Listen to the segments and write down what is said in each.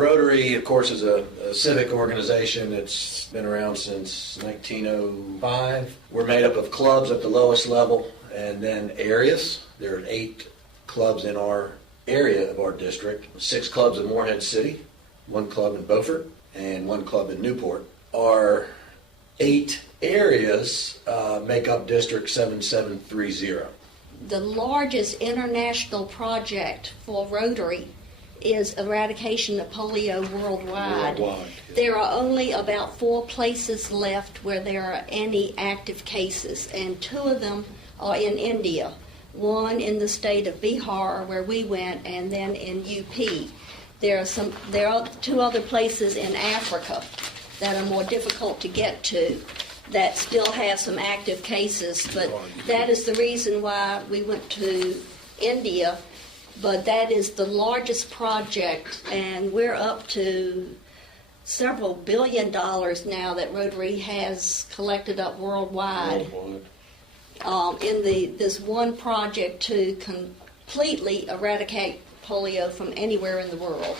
Rotary, of course, is a civic organization. It's been around since 1905. We're made up of clubs at the lowest level and then areas. There are 8 clubs in our area of our district, 6 clubs in Morehead City, 1 club in Beaufort, and 1 club in Newport. Our 8 areas make up District 7730. The largest international project for Rotary is eradication of polio worldwide. Yeah. There are only about 4 places left where there are any active cases, and 2 of them are in India. 1 in the state of Bihar, where we went, and then in UP. There are 2 other places in Africa that are more difficult to get to that still have some active cases, but that is the reason why we went to India. But that is the largest project, and we're up to several $billion now that Rotary has collected up worldwide. In this one project to completely eradicate polio from anywhere in the world.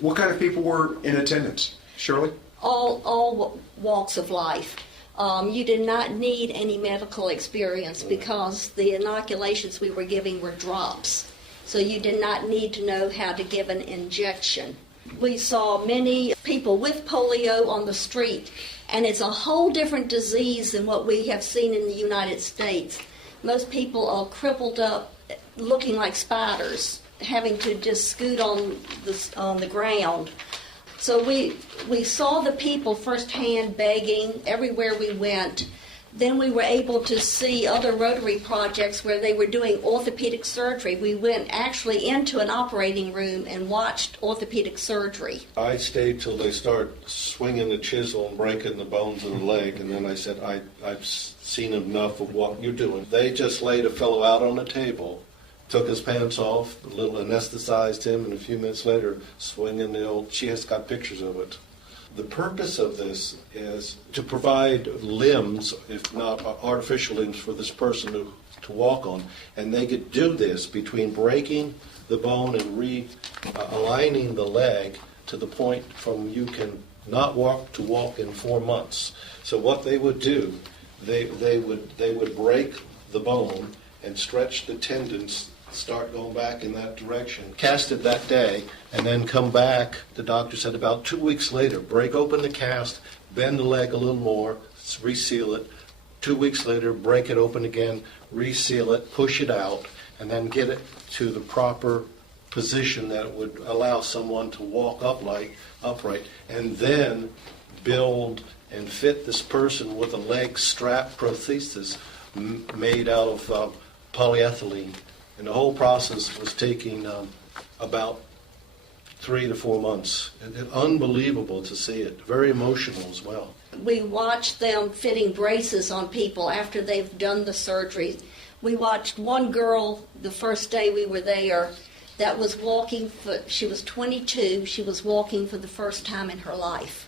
What kind of people were in attendance, Shirley? All walks of life. You did not need any medical experience because the inoculations we were giving were drops. So you did not need to know how to give an injection. We saw many people with polio on the street, and it's a whole different disease than what we have seen in the United States. Most people are crippled up, looking like spiders, having to just scoot on the ground. So we saw the people firsthand begging everywhere we went. Then we were able to see other Rotary projects where they were doing orthopedic surgery. We went actually into an operating room and watched orthopedic surgery. I stayed till they start swinging the chisel and breaking the bones of the leg, and then I said, I've seen enough of what you're doing. They just laid a fellow out on a table, took his pants off, a little anesthetized him, and a few minutes later, swinging the old, she has got pictures of it. The purpose of this is to provide limbs, if not artificial limbs, for this person to walk on. And they could do this between breaking the bone and realigning the leg to the point from you can not walk to walk in 4 months. So what they would do, they would break the bone and stretch the tendons, start going back in that direction, cast it that day, and then come back, the doctor said about 2 weeks later, break open the cast, bend the leg a little more, reseal it. 2 weeks later, break it open again, reseal it, push it out, and then get it to the proper position that would allow someone to walk upright, and then build and fit this person with a leg strap prosthesis made out of polyethylene. And the whole process was taking about 3 to 4 months. Unbelievable to see it. Very emotional as well. We watched them fitting braces on people after they've done the surgery. We watched one girl the first day we were there that was walking, she was 22, she was walking for the first time in her life.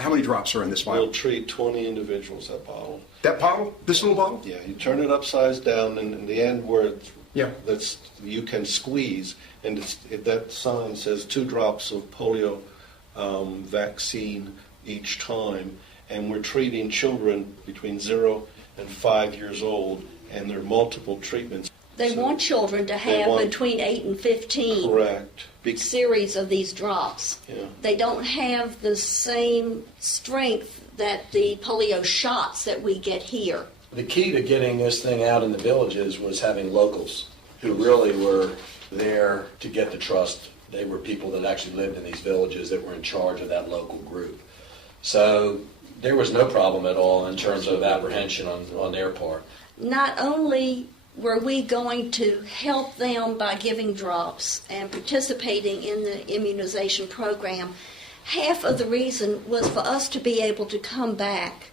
How many drops are in this vial? We'll treat 20 individuals, that bottle. That bottle? This little bottle? Yeah, you turn it upside down, and in the end where it's, you can squeeze, and that sign says 2 drops of polio vaccine each time. And we're treating children between 0 and 5 years old, and there are multiple treatments. They want children to have between 8 and 15 correct. Series of these drops. Yeah. They don't have the same strength that the polio shots that we get here. The key to getting this thing out in the villages was having locals who really were there to get the trust. They were people that actually lived in these villages that were in charge of that local group. So there was no problem at all in terms of apprehension on their part. Not only were we going to help them by giving drops and participating in the immunization program, half of the reason was for us to be able to come back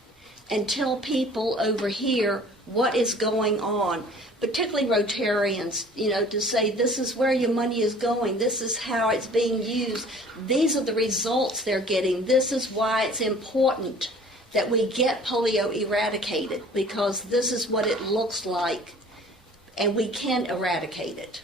and tell people over here what is going on, particularly Rotarians, to say this is where your money is going, this is how it's being used, these are the results they're getting, this is why it's important that we get polio eradicated, because this is what it looks like and we can eradicate it.